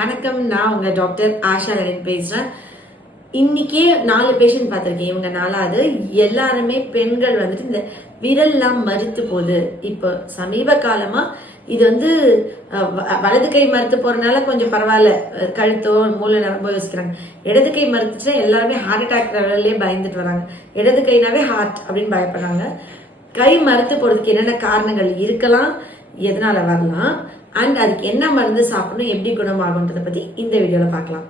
வணக்கம், நான் உங்க டாக்டர் ஆஷா லலித் பேசுறேன். இன்னைக்கே 4 பேஷண்ட் பார்த்திருக்கேன். இவங்க 4வது. எல்லாருமே பெண்கள் வந்துட்டு இந்த விரல்லாம் மறுத்து போகுது. இப்போ சமீப காலமா இது வந்து வலது கை மறுத்து போறதுனால கொஞ்சம் பரவாயில்ல, கழுத்தோ மூளை நரம்போ யோசிக்கிறாங்க. இடது கை மறுத்துச்சுன்னா எல்லாருமே ஹார்ட் அட்டாக் லெவல்லே பயந்துட்டு வராங்க. இடது கைனாவே ஹார்ட் அப்படின்னு பயப்படுறாங்க. கை மறுத்து போறதுக்கு என்னென்ன காரணங்கள் இருக்கலாம், எதனால வரலாம், அண்ட் அதுக்கு என்ன மருந்து சாப்பிடணும், எப்படி குணமாகுன்றத பத்தி இந்த வீடியோல பார்க்கலாம்.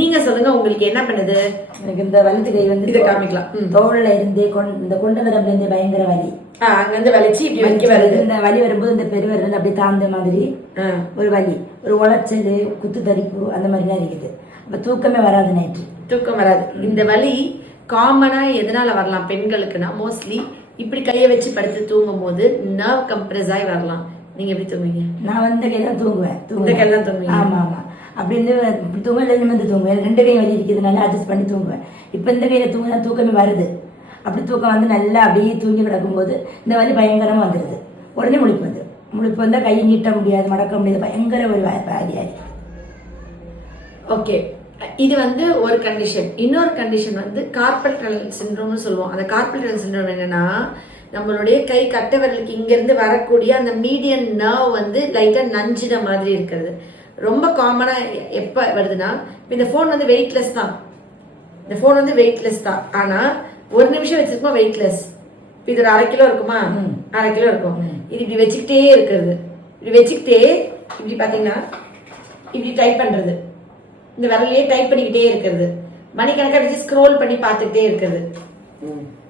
நீங்க சொல்லுங்க, உங்களுக்கு என்ன பண்ணுது? எனக்கு இந்த வலது கை வந்து இதை காமிக்கலாம். தோல்ல இருந்து இந்த கொண்ட விரல்ல இருந்து பயங்கர வலி, அங்க இருந்து வலிச்சு இப்படி வலிக்க வருது. இந்த வலி வரும்போது இந்த பெருவிரல் அப்படி தாழ்ந்த மாதிரி ஒரு வலி, ஒரு உளைச்சல், குத்து தரிப்பு அந்த மாதிரி தான் இருக்குது. அப்ப தூக்கமே வராது, நைட்டு தூக்கம் வராது. இந்த வலி காமனா எதனால வரலாம் பெண்களுக்குன்னா, மோஸ்ட்லி இப்படி கையை வச்சு படுத்து தூங்கும் போது நர்வ் கம்ப்ரெஸ் ஆகி வரலாம். நீங்க எப்படி தூங்குவீங்க? நான் வந்து கையில தூங்குவேன். இந்த கையில தான் தூங்குவீங்க? ஆமா ஆமா. அப்படி இருந்து தூங்க நிமிர்ந்து தூங்குவேன். 2 கையும் வலி இருக்கிறதுனால அட்ஜஸ்ட் பண்ணி தூங்குவேன். இப்ப இந்த கையில தூங்கினா தூக்கமே வருது. அப்படி தூக்கம் வந்து நல்லா அப்படியே தூங்கி கிடக்கும்போது இந்த வலி பயங்கரமா வந்துடுது. உடனே முழிப்பு வந்தா கையை நீட்ட முடியாது, மடக்க முடியாது, பயங்கர ஒரு வியாதியாதி. ஓகே, இது வந்து ஒரு கண்டிஷன். இன்னொரு கண்டிஷன் வந்து கார்பல் டனல் சிண்ட்ரோம்னு சொல்லுவோம். அந்த கார்பல் டனல் சிண்ட்ரோம் என்னன்னா, நம்மளுடைய கை கட்ட விரலுக்கு இங்க இருந்து வரக்கூடிய அந்த மீடியன் நர்வ் வந்து லைட்டா நஞ்சின மாதிரி இருக்கிறது. ரொம்ப காமனா எப்ப வருதுன்னா, இந்த போன் வந்து வெயிட்லெஸ் தான். இந்த போன் வந்து வெயிட்லெஸ் தான். ஆனா 1 நிமிஷம் வச்சிருக்கோம் வெயிட்லெஸ். இது ஒரு 1/2 கிலோ இருக்குமா? 1/2 கிலோ இருக்கும். இது இப்படி வச்சுக்கிட்டே இருக்கிறது. இப்படி வச்சுக்கிட்டே இப்படி பாத்தீங்கன்னா இப்படி டைப் பண்றது, இந்த விரலையே டைப் பண்ணிக்கிட்டே இருக்கிறது, மணிக்கணக்கா வச்சு ஸ்க்ரோல் பண்ணி பார்த்துக்கிட்டே இருக்கிறது.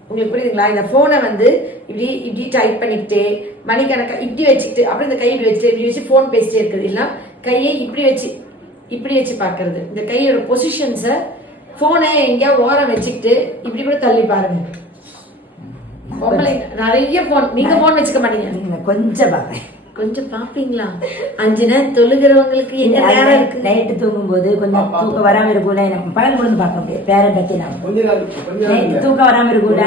உங்களுக்கு புரியுதுங்களா? இந்த போனை வந்து இப்படி இப்படி டைப் பண்ணிக்கிட்டே மணிக்கணக்கா இப்படி வச்சுக்கிட்டு அப்புறம் இந்த கை இப்படி வச்சுட்டு இப்படி வச்சு போன் பேசிட்டே இருக்குது. இல்லைன்னா கையை இப்படி வச்சு பார்க்கறது. இந்த கையோட பொசிஷன்ஸை போனை எங்கேயா ஓரம் வச்சுக்கிட்டு இப்படி கூட தள்ளி பாருங்க. பொம்பளை நிறைய போன். நீங்க போன் வச்சுக்க மாட்டீங்க? கொஞ்சம் பாப்பீங்களா? 5 நேரம் தொழுகிறவங்களுக்கு என்ன நேரம் இருக்கு? நைட்டு தூங்கும் போது கொஞ்சம் தூக்கம் வராம இருக்கும்ல, எனக்கு பகல் பொழுது பார்க்க முடியாது. பேரன் பத்தி நைட்டு தூக்கம் வராம இருக்கும்.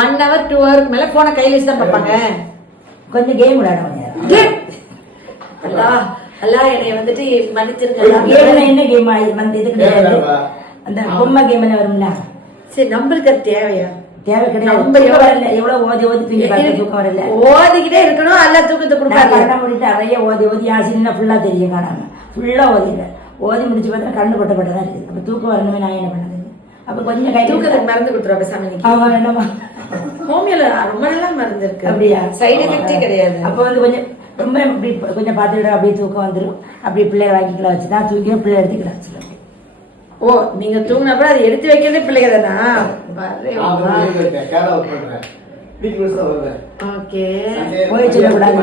1 hour 2 hour மேல போனை கையில வச்சு தான் பார்ப்பாங்க. கொஞ்சம் கேம் விளையாடுவாங்க. அல்லா என்னை வந்துட்டு மன்னிச்சிருங்க. என்ன கேம் வந்து இதுக்கு அந்த பொம்மை கேம் எல்லாம் வரும்ல. சரி, நம்மளுக்கு அது தேவையா? தேவை கிடையாது. எவ்வளவு ஓதி தூக்கம் வரல, ஓதிக்கிட்டே இருக்கணும். அல்ல தூக்கத்தை கொடுப்பாரு. கண்ணை முடிட்டு அறைய ஓதி ஆசினா ஃபுல்லா தெரியும், காணாம ஃபுல்லா ஓதி முடிச்சு பார்த்தா கண்ணு பட்டதான் இருக்குது. அப்ப தூக்கம் வரணுமே, நான் என்ன பண்ணது? அப்ப கொஞ்சம் கை தூக்கத்துக்கு மருந்து கொடுத்துருவா பேசாம. அவங்க வேண்டாமா? ஹோமியோல ரொம்ப நல்லா மருந்து இருக்கு. அப்படியா? சைடு எஃபெக்டே கிடையாது. அப்ப வந்து கொஞ்சம் ரொம்ப இப்படி கொஞ்சம் பார்த்துக்கிட்டோம், அப்படியே தூக்கம் வந்துடும். அப்படியே பிள்ளைய வாங்கிக்கலாம் வச்சு நான் தூக்கி பிள்ளை எடுத்துக்கலாம். ஓ, நீங்க தூங்கினப்ப அதை எடுத்து வைக்கிறதே பிள்ளைங்க தானா? போய் சொல்லக்கூடாது,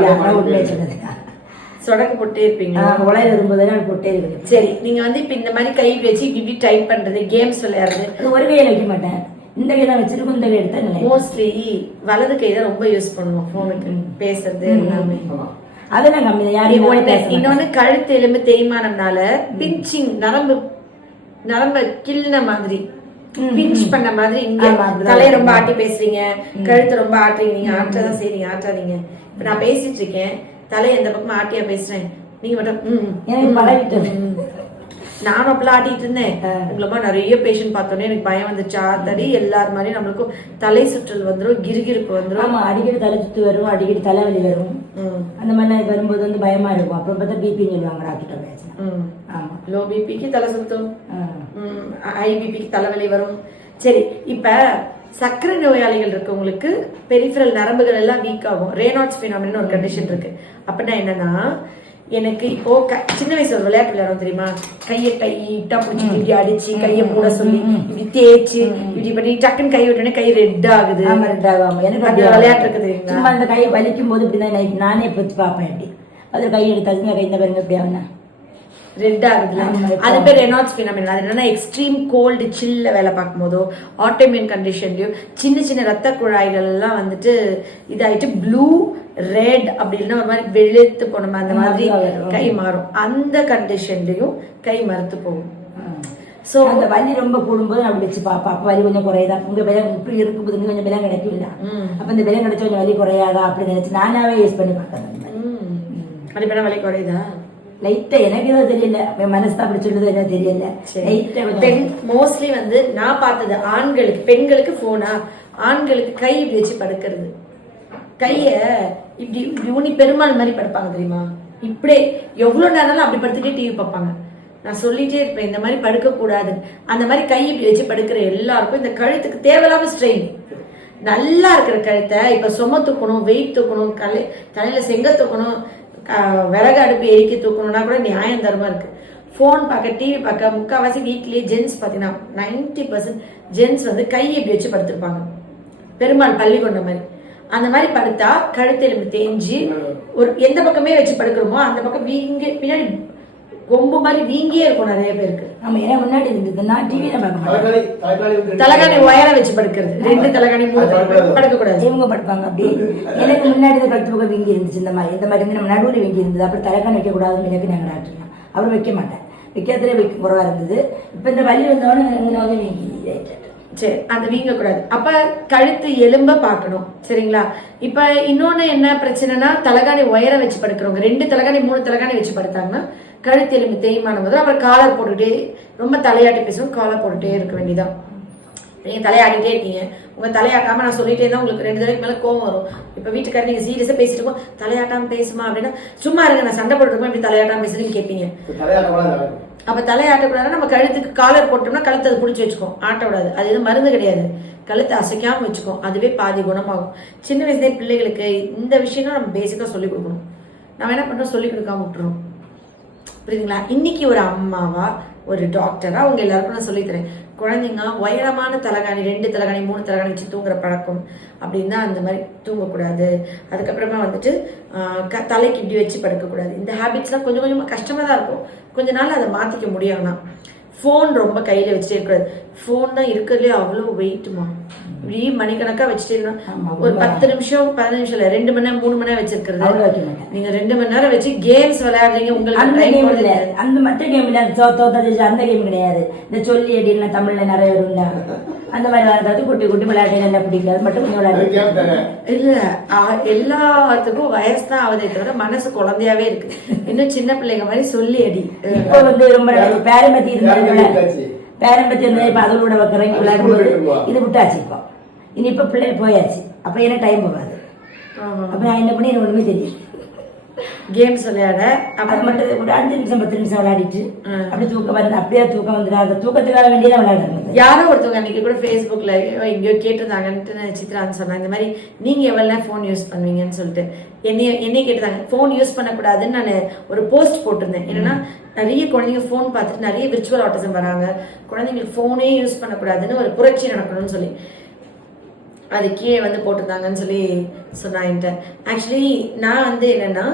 சொடக்கு போட்டே இருப்பீங்க. உலக வரும்போது போட்டே இருக்கு. சரி, நீங்க வந்து இப்ப இந்த மாதிரி கை வச்சு இப்படி டைப் பண்றது, கேம்ஸ் விளையாடுறது, ஒரு கையில வைக்க மாட்டேன். இந்த கை தான் வச்சிருக்கோம். இந்த கை எடுத்தா மோஸ்ட்லி வலது கை தான் ரொம்ப யூஸ் பண்ணுவோம் போனுக்கு, பேசுறது எல்லாமே. அதெல்லாம் கம்மி. யாரையும் இன்னொன்னு கழுத்து எலும்பு தேய்மானம்னால பிஞ்சிங், நரம்ப கிள்ன மாதிரி, பிஞ்ச் பண்ண மாதிரி. இங்க தலையை ரொம்ப ஆட்டி பேசுறீங்க, கழுத்து ரொம்ப ஆட்டுறீங்க. நீங்க ஆட்டதான் செய்றீங்க, ஆட்டாதீங்க. இப்ப நான் பேசிட்டு இருக்கேன், தலையை எந்த பக்கமா ஆட்டியா பேசுறேன், நீங்க மட்டும் பழகிட்டு. நானும் அப்பெல்லாம் ஆட்டிட்டு இருந்தேன். உங்களமா நிறைய பேஷண்ட் பார்த்தோன்னே எனக்கு பயம் வந்துச்சா. தடி எல்லார் மாதிரியும் நம்மளுக்கும் தலை சுற்றல் வந்துடும், கிருகிருப்பு வந்துடும். அடிக்கடி தலை சுத்து வரும், அடிக்கடி தலைவலி வரும். அந்த மாதிரி வரும்போது வந்து பயமா இருக்கும். அப்புறம் பார்த்தா பிபின்னு சொல்லுவாங்க டாக்டர் பேசுறேன். ஆமா, லோ பிபிக்கு தலை சுத்தும், ஹை பிபிக்கு தலைவலி வரும். சரி, இப்ப சர்க்கரை நோயாளிகள் இருக்கவங்களுக்கு பெரிஃபரல் நரம்புகள் எல்லாம் வீக் ஆகும். ரேனால்ட்ஸ் ஃபினாமினன் ஒரு கண்டிஷன் இருக்கு. அப்படின்னா என்னன்னா, எனக்கு இப்போ சின்ன வயசுல ஒரு விளையாட்டு விளையாடும் தெரியுமா? கையை டைட்டா பிடிச்சி இப்படி அடிச்சு கையை மூட சொல்லி இப்படி தேய்ச்சு இப்படி பண்ணி டக்குன்னு கை விட்டோடனே கை ரெட் ஆகுது. எனக்கு அந்த விளையாட்டு இருக்கு தெரியுமா? அந்த கையை வலிக்கும் போது இப்படிதான் நானே பத்தி பார்ப்பேன். எப்படி அது கை எடுத்தாச்சுன்னா கை இந்த பாருங்க எப்படி ஆகுனா ரெட் ஆகுதுல, அது பேர் ரெனால்ட்ஸ் ஃபினாமினன். அது என்னன்னா, எக்ஸ்ட்ரீம் கோல்டு சில்ல வேலை பார்க்கும் போதோ ஆட்டோமியூன் கண்டிஷன்லயும் சின்ன சின்ன ரத்த குழாய்கள் எல்லாம் வந்துட்டு இதாயிட்டு ப்ளூ ரெட் அப்படி இல்லைன்னா ஒரு மாதிரி வெளுத்து போனோம், அந்த மாதிரி கை மாறும். அந்த கண்டிஷன்லயும் கை மறுத்து போகும். ஸோ அந்த வலி ரொம்ப கூடும்போது நான் வச்சு பார்ப்பேன். அப்போ வலி கொஞ்சம் குறையாதா, உங்க பலம் இப்படி இருக்கும்போது கொஞ்சம் பலம் கிடைக்கல, அப்போ இந்த பலம் கிடைச்ச கொஞ்சம் வலி குறையாதா அப்படி நினைச்சு நானாவே யூஸ் பண்ணி பார்த்தேன். அது பண்ண வலி குறையுதா? லைட்டா எனக்கு ஏதோ தெரியல, என் மனசு தான் அப்படி சொல்லுது என்ன தெரியல. லைட்டா பெண் மோஸ்ட்லி வந்து நான் பார்த்தது ஆண்களுக்கு, பெண்களுக்கு போனா, ஆண்களுக்கு கை இப்படி வச்சு படுக்கிறது, கைய இப்படி இப்படி ஊனி பெருமாள் மாதிரி படுப்பாங்க தெரியுமா, இப்படியே எவ்வளவு நேரம் அப்படி படுத்துட்டே டிவி பார்ப்பாங்க. நான் சொல்லிட்டே இருப்பேன் இந்த மாதிரி படுக்க கூடாது. அந்த மாதிரி கை இப்படி வச்சு படுக்கிற எல்லாருக்கும் இந்த கழுத்துக்கு தேவையில்லாம ஸ்ட்ரெயின். நல்லா இருக்கிற கழுத்தை இப்ப சும தூக்கணும், வெயிட் தூக்கணும், தலையில செங்க தூக்கணும், விறகு அடுப்பு எரிக்க தூக்கணும்னா கூட நியாயம் தரமா இருக்கு. ஃபோன் பார்க்க, டிவி பார்க்க, முக்கால்வாசி வீட்லயே ஜென்ஸ் பார்த்தீங்கன்னா 90% ஜென்ஸ் வந்து கை இப்படி வச்சு படுத்திருப்பாங்க, பெருமாள் பள்ளி கொண்ட மாதிரி. அந்த மாதிரி படுத்தா கழுத்து எலும்பு தேஞ்சு ஒரு எந்த பக்கமே வச்சு படுக்கிறோமோ அந்த பக்கம் வீங்க, பின்னாடி கொம்பு மாதிரி வீங்கியே இருக்கும் நிறைய பேருக்கு. நம்ம ஏன்னா முன்னாடி இருந்தது நான் டிவியில பார்க்க தலைகாணி உயர வச்சு படுக்கிறது, 2 தலைகாணி 3 படுக்க கூடாது. இவங்க படுப்பாங்க அப்படி. எனக்கு முன்னாடி கழுத்து பக்கம் வீங்கி இருந்துச்சு, இந்த மாதிரி இருந்து நம்ம நடுவில் வீங்கி இருந்தது. அப்புறம் தலைகாணி வைக்க கூடாதுன்னு எனக்கு நாங்கள் டாக்டர் அவர் வைக்க மாட்டேன், வைக்கிறதுல குறைவா இருந்தது. இப்ப இந்த வலி வந்தோடனே வீங்கி. சரி, அது வீங்க கூடாது. அப்ப கழுத்து எலும்ப பார்க்கணும், சரிங்களா? இப்ப இன்னொன்னு என்ன பிரச்சனைனா, தலைகாணி உயர வச்சு படுக்கிறவங்க 2 தலைகாணி 3 தலைகாணி வச்சு படுத்தாங்கன்னா கழுத்து எலும்பு தேய்மானம் போது அப்புறம் காலர் போட்டுட்டே, ரொம்ப தலையாட்டி பேசணும், காலர் போட்டுட்டே இருக்க வேண்டியதான். நீங்க தலையாடிட்டே இருக்கீங்க, உங்க தலையாட்டாம நான் சொல்லிட்டே தான் உங்களுக்கு 2 தடவைக்கு மேல கோவம் வரும். இப்ப வீட்டுக்காரர் நீங்க சீரியஸா பேசிட்டு இருக்கோம், தலையாட்டாம பேசுமா அப்படின்னா, சும்மா இருங்க நான் சண்டை போட்டுருக்கோம் இப்படி தலையாட்டாம பேசுறீங்க கேட்பீங்க. அப்ப தலையாட்டக்கூடாதுன்னா நம்ம கழுத்துக்கு காலர் போட்டோம்னா கழுத்தை அதை பிடிச்சி வச்சுக்கோம், ஆட்டக்கூடாது. அது எதுவும் மருந்து கிடையாது, கழுத்தை அசைக்காம வச்சுக்கோம், அதுவே பாதி குணமாகும். சின்ன வயசுலேயே பிள்ளைகளுக்கு இந்த விஷயங்கள் நம்ம பேசிக்கா சொல்லிக் கொடுக்கணும். நம்ம என்ன பண்ணோம், சொல்லிக் கொடுக்காம விட்டுறோம், புரியுதுங்களா? இன்னைக்கு ஒரு அம்மாவா, ஒரு டாக்டரா உங்க எல்லாருக்கும் நான் சொல்லித்தரேன், குழந்தைங்க உயரமான தலைகாணி 2 தலைகாணி 3 தலைகாணி வச்சு தூங்குற பழக்கம் அப்படின்னா அந்த மாதிரி தூங்கக்கூடாது. அதுக்கப்புறமா வந்துட்டு தலைக்கு இப்படி வச்சு படுக்கக்கூடாது. இந்த ஹேபிட்ஸ்லாம் கொஞ்சம் கொஞ்சமாக கஷ்டமாக தான் இருக்கும், கொஞ்ச நாள் அதை மாற்றிக்க முடியும். ஆனால் ஃபோன் ரொம்ப கையில் வச்சுட்டே இருக்கக்கூடாது. ஃபோன் தான் இருக்கிறதுலே அவ்வளோ வெயிட்டுமா, இப்படி மணிக்கணக்காக வச்சுட்டே இருக்கணும். ஒரு 10 நிமிஷம் 15 நிமிஷம் இல்லை, 2 மணி நேரம் 3 மணி நேரம் வச்சிருக்கிறது. நீங்க 2 மணி நேரம் வச்சு கேம்ஸ் விளையாடுறீங்க, உங்களுக்கு அந்த மற்ற கேம் இல்ல, அந்த கேம் கிடையாது. இந்த சொல்லி அடினா தமிழ்ல நிறைய வரும்ல, அந்த மாதிரி விளையாடுறது குட்டி குட்டி விளையாட்டு நல்லா பிடிக்காது, மட்டும் கொஞ்சம் விளையாடு இல்ல. எல்லாத்துக்கும் வயசு தான் ஆகுதே தவிர மனசு குழந்தையாவே இருக்கு, இன்னும் சின்ன பிள்ளைங்க மாதிரி சொல்லி அடி. இப்போ வந்து ரொம்ப பேரம்பத்தி பேரம்பத்தி இருந்தா இப்ப அதோட வைக்கிறேன் விளையாடும்போது இது விட்டாச்சு. இப்போ இனி இப்ப பிள்ளை போயாச்சு, அப்ப என்ன டைம் போகாது. அப்ப நான் என்ன பண்ணி எனக்கு ஒண்ணுமே தெரியும், கேம்ஸ் விளையாட. அது மட்டும் ஒரு 5 நிமிஷம் 10 நிமிஷம் விளையாடிட்டு அப்படியே தூக்கம் வருது, அப்படியே தூக்கம் வந்துடும். அந்த தூக்கத்துக்காக வேண்டியதான் விளையாடுறது. யாரோ ஒருத்தவங்க அன்னைக்கு கூட ஃபேஸ்புக்ல எங்கேயோ கேட்டிருந்தாங்கன்ட்டு சித்ரான்னு சொன்னாங்க, இந்த மாதிரி நீங்க எவ்வளவு ஃபோன் யூஸ் பண்ணுவீங்கன்னு சொல்லிட்டு என்னைய கேட்டிருந்தாங்க. ஃபோன் யூஸ் பண்ணக்கூடாதுன்னு நான் ஒரு போஸ்ட் போட்டிருந்தேன். என்னன்னா நிறைய குழந்தைங்க ஃபோன் பார்த்துட்டு நிறைய விர்ச்சுவல் ஆட்டிசம் வராங்க, குழந்தைங்களுக்கு ஃபோனே யூஸ் பண்ணக்கூடாதுன்னு ஒரு புரட்சி நடக்கணும்னு சொல்லி அது கீழே வந்து போட்டிருந்தாங்கன்னு சொல்லி சொன்னாங்க. ஆக்சுவலி நான் வந்து என்னன்னா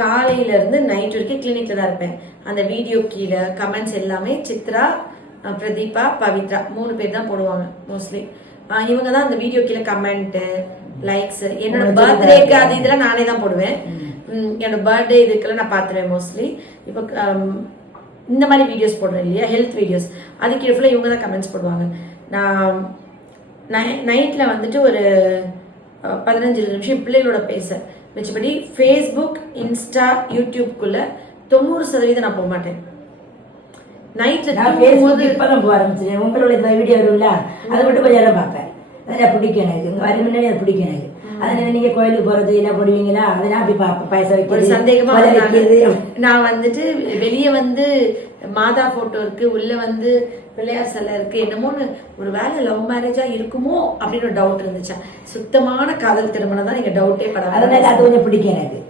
காலையில இருந்து நைட் வரைக்கும் கிளினிக்ல தான் இருப்பேன். அந்த வீடியோ கீழே கமெண்ட்ஸ் எல்லாமே சித்ரா, பிரதீபா, பவித்ரா 3 பேர் தான் போடுவாங்க மோஸ்ட்லி. இவங்க தான் அந்த வீடியோ கீழே கமெண்ட், லைக்ஸ். என்னோட பர்த்டேக்கு அது இதெல்லாம் நானே தான் போடுவேன். என்னோட பர்த்டே இதுக்கெல்லாம் நான் பார்த்துருவேன் மோஸ்ட்லி. இப்போ இந்த மாதிரி வீடியோஸ் போடுறேன் இல்லையா, ஹெல்த் வீடியோஸ், அதுக்கு ஃபுல்லாக இவங்க தான் கமெண்ட்ஸ் போடுவாங்க. நான் நைட்டில் வந்துட்டு ஒரு 15-20 நிமிஷம் பிள்ளைகளோட பேச வச்சபடி ஃபேஸ்புக், இன்ஸ்டா, யூடியூப்குள்ள 90% நான் போக மாட்டேன். நைட்ல இப்பதான் போக ஆரம்பிச்சேன். உங்களோட வீடியோ வரும்ல, அதை மட்டும் கொஞ்சம் நேரம் பார்ப்பேன். நிறைய பிடிக்கும் எனக்கு, இங்க வர முன்னாடி அது பிடிக்கும் எனக்கு. அதனால நீங்க கோயிலுக்கு போறது என்ன போடுவீங்களா, அதெல்லாம் அப்படி பார்ப்பேன். பாயசம் வைக்கிறது, சந்தேகமா நான் வந்துட்டு வெளியே வந்து மாதா போட்டோ இருக்கு, உள்ள வந்து பிள்ளையார் சிலை இருக்கு, என்னமோன்னு ஒரு வேலை லவ் மேரேஜா இருக்குமோ அப்படின்னு ஒரு டவுட் இருந்துச்சா. சுத்தமான காதல் திருமணம் தான், நீங்க டவுட்டே படாது. அதனால அது கொஞ்சம் பிடிக்கும் எனக்கு.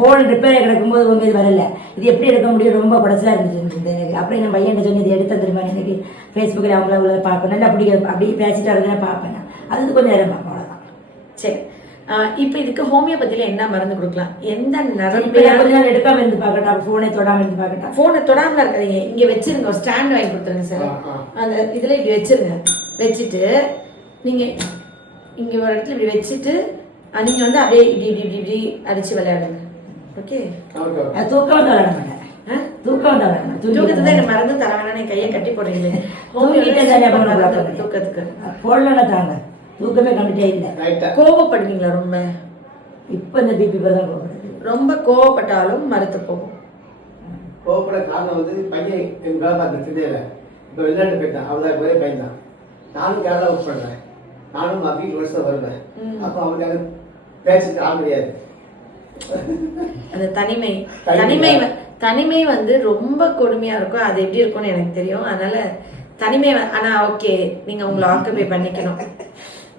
போன் ரிப்பேர் கிடக்கும்போது உங்க இது வரல, இது எப்படி எடுக்க முடியும், ரொம்ப குடச்சலா இருந்துச்சு எனக்கு. அப்படி நான் பையன் சொல்லி இது எடுத்த திரும்ப எனக்கு ஃபேஸ்புக்கில் அவங்கள உள்ள பார்ப்பேன், நல்லா பிடிக்கும். அப்படி பேசிட்டு வரதுனா பார்ப்பேன், அது கொஞ்சம் நேரம் பார்ப்பேன், அவ்வளோதான். சரி, இப்ப இதுக்கு ஹோமியோபதியில என்ன மருந்து கொடுக்கலாம், எந்த நரம்பு எடுக்காம இருந்து பார்க்கட்டா, போனை தொடாம இருந்து பார்க்கட்டா. போனை தொடாம இருக்காதீங்க, இங்க வச்சிருங்க, ஒரு ஸ்டாண்ட் வாங்கி கொடுத்துருங்க சார். அந்த இதுல இப்படி வச்சிருங்க, வச்சுட்டு நீங்க இங்க ஒரு இடத்துல இப்படி வச்சுட்டு நீங்க வந்து அப்படியே இப்படி இப்படி இப்படி இப்படி அடிச்சு விளையாடுங்க. ஓகே, தூக்கம் வந்து விளையாட மாட்டேன், தூக்கம் தூக்கத்துக்கு தான் மருந்து தர வேணாம், கையை கட்டி போடுறீங்களே. தூக்கத்துக்கு போடலாம் தாங்க, தூக்கமே கம்மிட்டே இல்லை. கோவப்படுவீங்களா ரொம்ப? இப்ப இந்த பிபி தான் கோவப்படுது. ரொம்ப கோவப்பட்டாலும் மறுத்து போகும். கோவப்பட காரணம் வந்து பையன் எங்க வேலை பார்த்த சிந்தையில இப்போ வெளிநாட்டு போயிட்டான் அவதான் ஒரே பையன் தான். நானும் கேரளா ஒர்க் பண்றேன், நானும் வீட்டு வருஷம் வருவேன். அப்போ அவனுக்கு பேச்சுக்கு ஆள் கிடையாது. அந்த தனிமை தனிமை தனிமை வந்து ரொம்ப கொடுமையா இருக்கும். அது எப்படி இருக்கும்னு எனக்கு தெரியும். அதனால தனிமை ஆனா ஓகே, நீங்க உங்களை ஆக்குபை பண்ணிக்கணும்.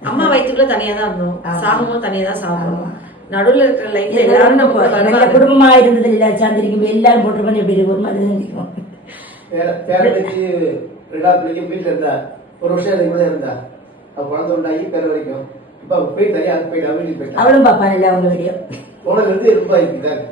அம்மா வயிற்றுக்குள்ள தனியா தான் இருந்தோம், சாகமும் தனியா தான் சாகணும். நடுவுல இருக்கிற லைஃப்ல எல்லாரும் நம்ம குடும்பமா இருந்தது இல்ல சாந்திரிக்கும் எல்லாரும் போட்டு பண்ணி எப்படி ஒரு மாதிரி நிற்கும். பேரடிச்சு 2வது பிள்ளைக்கு வீட்டுல இருந்தா, ஒரு வருஷம் கூட இருந்தா. அவ குழந்தை உண்டாகி பேர வரைக்கும் இப்ப போய் தனியா போயிட்டு வீட்டுக்கு போயிட்டா. அவளும் பாப்பான் இல்ல அவங்க வீடியோ உனக்கு வந்து ரொம்ப இருக்குதான்.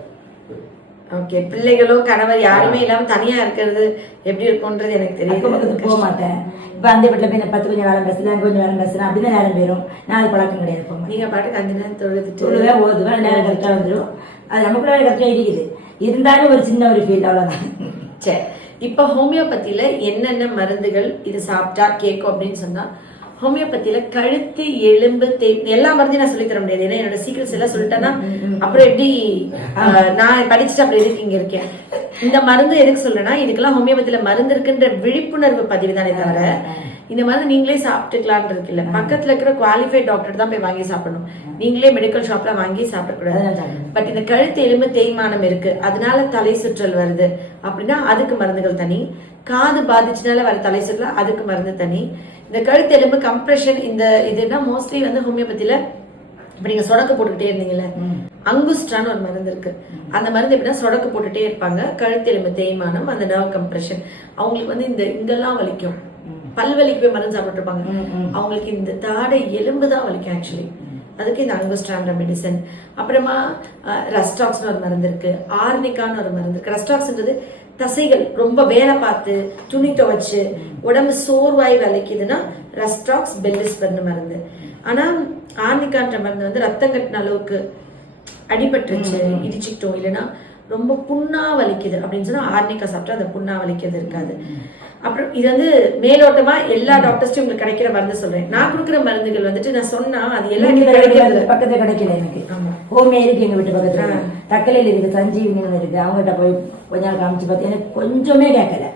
ஓகே, பிள்ளைகளும் கணவர் யாருமே இல்லாம தனியா இருக்கிறது எப்படி இருக்கும்ன்றது எனக்கு தெரியும். போக மாட்டேன். இப்ப அந்த வீட்டுல போய் 10 கொஞ்சம் நேரம் பேசுறேன், கொஞ்சம் நேரம் பேசுறேன், அப்படிதான் நேரம் போயிடும். நாலு பழக்கம் கிடையாது. நீங்க பாட்டுக்கு 5 நேரம் தொழுவேன், ஓதுவேன், நேரம் கரெக்டா வந்துடும். அது நமக்குள்ள கரெக்டா இருக்குது. இருந்தாலும் ஒரு சின்ன ஒரு ஃபீல், அவ்வளவுதான். சரி, இப்ப ஹோமியோபதியில என்னென்ன மருந்துகள் இது சாப்பிட்டா கேட்கும் அப்படின்னு சொன்னா, ஹோமியோபதியில கழுத்து எலும்பு எல்லா மருந்தையும் நான் சொல்லி தர முடியாது. ஏன்னா என்னோட சீக்கிரட்ஸ் எல்லாம் சொல்லிட்டேன்னா அப்புறம் எப்படி நான் படிச்சுட்டு அப்படி எதுக்கு இங்க இருக்கேன். இந்த மருந்து எதுக்கு சொல்றேன்னா, இதுக்கெல்லாம் ஹோமியோபதியில மருந்து இருக்குன்ற விழிப்புணர்வு பதிவு தானே தவிர இந்த மருந்து நீங்களே சாப்பிட்டுக்கலான் இருக்கு இல்ல. பக்கத்துல இருக்கிற குவாலிஃபைட் டாக்டர் தான் போய் வாங்கி சாப்பிடணும். நீங்களே மெடிக்கல் ஷாப்ல வாங்கி சாப்பிடக்கூடாது. பட் இந்த கழுத்து எலும்பு தேய்மானம் இருக்கு, அதனால தலை சுற்றல் வருது அப்படின்னா அதுக்கு மருந்துகள் தனி. காது பாதிச்சனால வர தலை சுற்றல், அதுக்கு மருந்து தனி. இந்த கழுத்து எலும்பு கம்ப்ரெஷன் இந்த இதுனா மோஸ்ட்லி வந்து ஹோமியோபதியில இப்ப நீங்க சொடக்கு போட்டுக்கிட்டே இருந்தீங்கல்ல, அங்குஸ்டான்னு ஒரு மருந்து இருக்கு. அந்த மருந்து எப்படின்னா சொடக்கு போட்டுட்டே இருப்பாங்க. கழுத்து எலும்பு தேய்மானம், அந்த நர்வ் கம்ப்ரெஷன். அவங்களுக்கு வந்து இந்த இங்கெல்லாம் வலிக்கும், பல்வலிக்கு போய் மருந்து சாப்பிட்டு இருப்பாங்க. அவங்களுக்கு இந்த தாடை எலும்பு தான் வலிக்கும் ஆக்சுவலி. அதுக்கு இந்த அங்குஸ்டான்ற மெடிசன். அப்புறமா ரஸ்டாக்ஸ்னு ஒரு மருந்து இருக்கு, ஆர்னிகான்னு ஒரு மருந்து இருக்கு. ரஸ்டாக்ஸ்ன்றது தசைகள் ரொம்ப வேலை பார்த்து துணி துவைச்சு உடம்பு சோர்வாய் வலிக்குதுன்னா ரஸ்டாக்ஸ் பெல்லிஸ்பர்னு மருந்து. ஆனா ஆர்னிகான்ற மருந்து வந்து ரத்தம் கட்டின அளவுக்கு அடிபட்டுருச்சு, இடிச்சுக்கிட்டோம், இல்லைன்னா ரொம்ப புண்ணா வலிக்குது அப்படின்னு சொன்னா ஆர்னிகா சாப்பிட்டா அந்த புண்ணா வலிக்கிறது இருக்காது. அப்புறம் இது வந்து மேலோட்டமா எல்லா டாக்டர்ஸ்டும் உங்களுக்கு கிடைக்கிற மருந்து சொல்றேன். நான் கொடுக்குற மருந்துகள் வந்துட்டு நான் சொன்னா அது எல்லாம் கிடைக்கிறது பக்கத்துல கிடைக்கல எனக்கு. ஹோமே இருக்கு எங்க வீட்டு பக்கத்துல, தக்கலையில இருக்கு, சஞ்சீவினி இருக்கு. அவங்ககிட்ட போய் கொஞ்ச நாள் காமிச்சு பார்த்து எனக்கு கொஞ்சமே கேட்கல.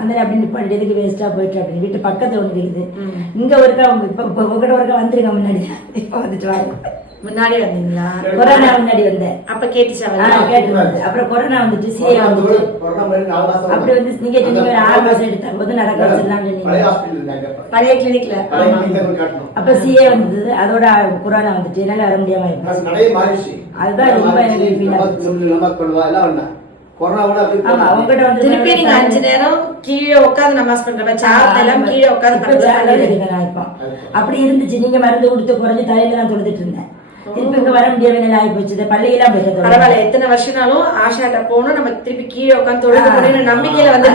அந்த அப்படின்னு நிப்பாட்டி எதுக்கு வேஸ்டா போயிட்டு அப்படின்னு வீட்டு பக்கத்துல ஒண்ணு இருக்குது. இங்க ஒருக்கா அவங்க இப்ப உங்ககிட்ட ஒருக்கா வந்துருங்க, முன்னாடி இப்ப வந்துட்டு வாங்க. முன்னாடி வந்தீங்களா? கொரோனா முன்னாடி வந்தேன். அப்ப கேட்டுச்சா? கேட்டு அப்புறம் கொரோனா வந்துட்டு சிஏ வந்துட்டு அப்படி வந்து நீங்க 6 மாசம் எடுத்த போது நடக்க வச்சிடலாம் பழைய கிளினிக்ல. அப்ப சிஏ வந்தது, அதோட கொரோனா வந்துட்டு என்னால வர முடியாம அதுதான் ரொம்ப திருப்பி நீங்க 5 நேரம் கீழே உட்காந்து நமாஸ் பண்றேன், கீழே உட்காந்து அப்படி இருந்துச்சு. நீங்க மருந்து கொடுத்து குறைஞ்சு தலையில தான் தொழுதுட்டு இருந்தேன். திருப்பி இங்க வர முடியாம ஆகி போச்சு. பள்ளியெல்லாம் போயிட்டு பரவாயில்ல, எத்தனை வருஷம்னாலும் ஆஷாட்ட போகணும், நம்ம திருப்பி கீழே உட்காந்து தொழுது நம்பிக்கையில வந்து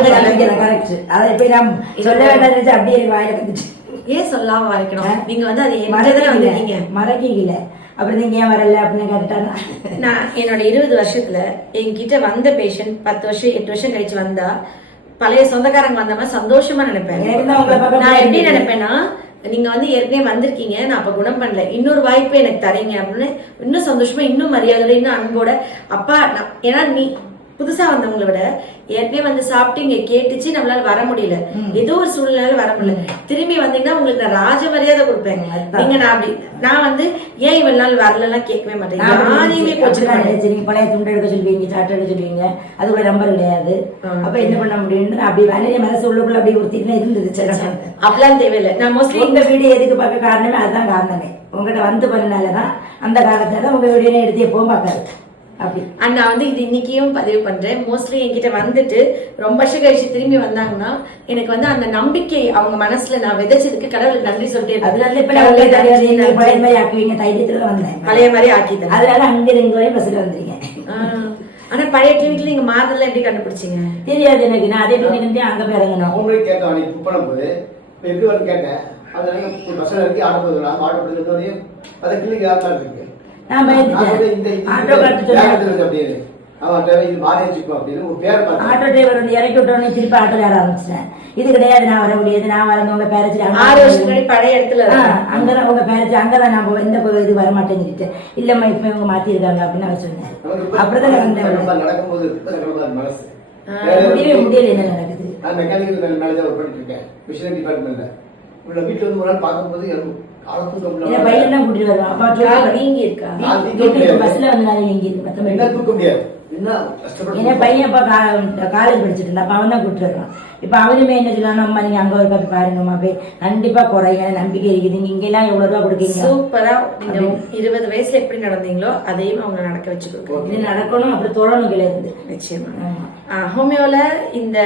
கரெக்ட். அதை இப்ப நான் சொல்ல வேண்டாம், அப்படியே வாயில வந்துச்சு. ஏன் சொல்லாம வரைக்கணும்? நீங்க வந்து அது மறக்கீங்க மறக்கீங்கல. அப்புறம் நீங்க ஏன் வரல அப்படின்னு கேட்டாங்க. நான் என்னோட 20 வருஷத்துல என்கிட்ட வந்த பேஷண்ட் 10 வருஷம் 8 வருஷம் கழிச்சு வந்தா பழைய சொந்தக்காரங்க வந்த மாதிரி சந்தோஷமா நினைப்பேன். நான் எப்படி நினைப்பேன்னா, நீங்க வந்து ஏற்கனவே வந்திருக்கீங்க, நான் அப்ப குணம் பண்ணல, இன்னொரு வாய்ப்பு எனக்கு தரீங்க அப்படின்னு இன்னும் சந்தோஷமா, இன்னும் மரியாதையோட, இன்னும் அன்போட. அப்பா ஏன்னா நீ புதுசா வந்தவங்களை விட ஏற்கனவே வந்து சாப்பிட்டு இங்க கேட்டுச்சு, நம்மளால வர முடியல, ஏதோ ஒரு சூழ்நிலை வர முடியல, திரும்பி வந்தீங்கன்னா உங்களுக்கு நான் ராஜ மரியாதை கொடுப்பேன். நீங்க நான் வந்து ஏன் இவ்வளவு நாள் வரலாம் கேட்கவே மாட்டேன். யாரையுமே பழைய துண்டு எடுக்க சொல்லுவீங்க, சாட்டை எடுக்க சொல்லுவீங்க, அது கூட நம்பர் கிடையாது. அப்ப என்ன பண்ண முடியும்னு அப்படி வேலையை மனசு உள்ளுக்குள்ள அப்படி ஒருத்தினா இருந்தது. அப்படிலாம் தேவையில்லை. நான் மோஸ்ட்லி இந்த வீடியோ எதுக்கு பார்க்க காரணமே அதுதான் காரணமே. உங்ககிட்ட வந்து பண்ணனாலதான் அந்த காலத்துல உங்க வீடியோ எடுத்து எப்பவும் பார்க்காது. அண்ட் நான் வந்து இது இன்னைக்கும் பதிவு பண்றேன். மோஸ்ட்லி என்கிட்ட வந்துட்டு ரொம்ப வருஷம் கழிச்சு திரும்பி வந்தாங்கன்னா எனக்கு வந்து அந்த நம்பிக்கை அவங்க மனசுல நான் விதைச்சதுக்கு கடவுளுக்கு நன்றி சொல்லிட்டே பழைய மாதிரி ஆக்குவீங்க. தைரியத்துல வந்தேன், பழைய மாதிரி ஆக்கிட்டேன். அதனால அங்க 2 வரையும் பஸ்ல வந்துருக்கீங்க. ஆனா பழைய கிளினிக்ல நீங்க மாறதுல எப்படி கண்டுபிடிச்சீங்க? தெரியாது எனக்கு. நான் அதே கிளினிக் அங்க போய் இறங்கணும் கேட்டேன். நான் பயந்துட்டேன். ஆட்டோ டிரைவர் வந்து இறக்கி விட்டோன்னு திருப்பி ஆட்டோ ஏற ஆரம்பிச்சிட்டேன். இது கிடையாது, நான் வர முடியாது, நான் வரணும் உங்க பேரச்சு 6 வருஷம் முன்னாடி பழைய இடத்துல அங்கதான் உங்க பேரச்சு அங்கதான் நான் எந்த இது வர மாட்டேன்னு இல்லம்மா இப்ப இவங்க மாத்திருக்காங்க அப்படின்னு அவர் சொன்னாரு. அப்படிதான் முடியல என்ன நடக்குது. நான் மெக்கானிக்கல் மேனேஜர் ஒர்க் பண்ணிட்டு இருக்கேன் மிஷினரி டிபார்ட்மெண்ட்ல. உள்ள வீட்டுல வந்து ஒரு நாள் பார்க்கும்போது என் பையன் தான் கூட்டிட்டு வருவான். அப்பா கால் வீங்கி இருக்கா? பஸ்ல வந்து வீங்கி இருக்கு. மத்தபடி தூக்க முடியாது. என்ன கஷ்டப்பட்டு என் பையன் அப்பா காலேஜ் படிச்சுட்டு இருந்தா அப்ப அவன் தான் கூட்டிட்டு வருவான். இப்ப அவனுமே என்ன சொல்லணும், அம்மா நீங்க அங்க ஒரு காப்பி பாருங்கம்மா போய் கண்டிப்பா குறைய நம்பிக்கை இருக்குது. நீங்க இங்க எல்லாம் எவ்வளவு ரூபா கொடுக்கீங்க. சூப்பரா நீங்க 20 வயசுல எப்படி நடந்தீங்களோ அதையும் அவங்க நடக்க வச்சு கொடுக்கணும். இது நடக்கணும், அப்படி தொடரணும் கீழே இருந்து. நிச்சயமா. ஹோமியோல இந்த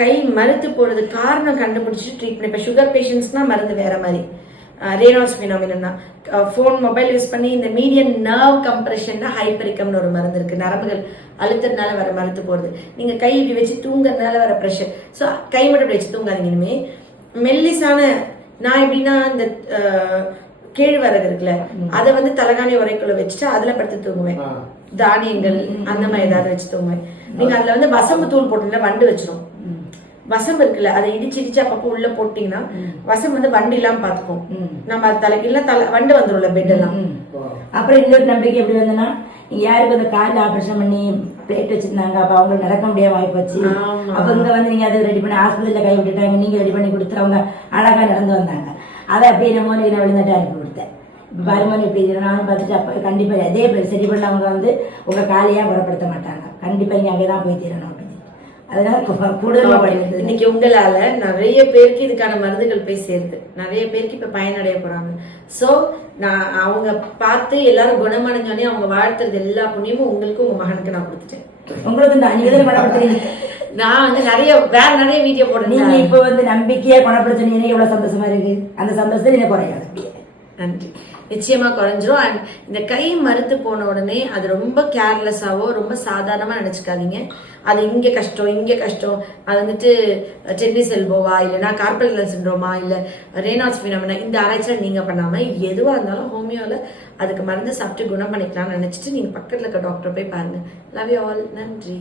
கை மறுத்து போறது காரணம் கண்டுபிடிச்சிட்டு ட்ரீட்மெண்ட். இப்ப சுகர் பேஷண்ட்ஸ்னா மருந்து வேற மாதிரி. ரேனால்ட்ஸ் ஃபினாமினன் தான். ஃபோன் மொபைல் யூஸ் பண்ணி இந்த மீடியன் நர்வ் கம்ப்ரெஷன் ஹைப்பரிக்கம்னு ஒரு மருந்து இருக்கு. நரம்புகள் அழுத்தறதுனால வர மறுத்து போறது. நீங்க கை இப்படி வச்சு தூங்குறதுனால வர ப்ரெஷர். ஸோ கை மட்டும் இப்படி வச்சு தூங்காதீங்க. இனிமே மெல்லிசான நான் எப்படின்னா இந்த கேழ்வரகு இருக்குல்ல அதை வந்து தலகாணி உரைக்குள்ள வச்சுட்டு அதுல படுத்து தூங்குவேன். தானியங்கள் அந்த மாதிரி ஏதாவது வச்சு தூங்குவேன். நீங்க அதுல வந்து வசம்பு தூள் போட்டீங்கன்னா வண்டு வச்சிரும். வசம் இருக்குல்ல அதை இடிச்சு அப்பப்போ உள்ள போட்டீங்கன்னா வசம் வந்து வண்டு இல்லாம பாத்துக்கும். நம்ம அது தலைக்கு இல்ல வண்டு வந்துடும்ல பெட் எல்லாம். அப்புறம் இன்னொரு நம்பிக்கை எப்படி வந்ததுன்னா, யாருக்கு அந்த காலில் ஆபரேஷன் பண்ணி பிளேட் வச்சிருந்தாங்க, அப்ப அவங்களுக்கு நடக்க முடியாம வாய்ப்பு. அப்ப இங்க வந்து நீங்க அதை ரெடி பண்ணி ஹாஸ்பிட்டல்ல கை விட்டுட்டாங்க, நீங்க ரெடி பண்ணி கொடுத்து அவங்க அழகா நடந்து வந்தாங்க. அதை அப்படியே நம்ம நான் விழுந்துட்டு அனுப்பி கொடுத்தேன். இப்ப வருமானம் எப்படி நானும் பார்த்துட்டு அப்ப கண்டிப்பா அதே சரி பண்ணவங்க வந்து உங்க காலையா குணப்படுத்த மாட்டாங்க. கண்டிப்பா இங்க அங்கேதான் போய் தீரணும். அதனால கூடுதல் இன்னைக்கு உங்களால நிறைய பேருக்கு இதுக்கான மருந்துகள் போய் சேருது. நிறைய பேருக்கு இப்ப பயனடைய போறாங்க. சோ நான் அவங்க பார்த்து எல்லாரும் குணமடைஞ்சோடனே அவங்க வாழ்த்துறது எல்லா புண்ணியமும் உங்களுக்கு உங்க மகனுக்கு நான் கொடுத்துட்டேன். உங்களுக்கு நான் வந்து வேற நிறைய வீடியோ போடுறேன். நீங்க இப்ப வந்து நம்பிக்கையா குணப்படுத்தினீங்க, எவ்வளவு சந்தோஷமா இருக்கு. அந்த சந்தோஷத்தை நீங்க குறையாது. நன்றி. நிச்சயமா குறைஞ்சிரும். அண்ட் இந்த கை மறுத்து போன உடனே அது ரொம்ப கேர்லெஸ்ஸாவோ ரொம்ப சாதாரணமா நினைச்சுக்காதீங்க. அது இங்க கஷ்டம் இங்க கஷ்டம், அது வந்துட்டு டென்னிஸ் எல்போவா இல்லைன்னா கார்பல் டனல் சிண்ட்ரோமா இல்ல ரேனால்ட்ஸ் ஃபினாமினா இந்த ஆராய்ச்சியில நீங்க பண்ணாம எதுவா இருந்தாலும் ஹோமியோல அதுக்கு மருந்து சாப்பிட்டு குணம் பண்ணிக்கலாம்னு நினைச்சிட்டு நீங்க பக்கத்துல இருக்க டாக்டர் போய் பாருங்க. Love you all. நன்றி.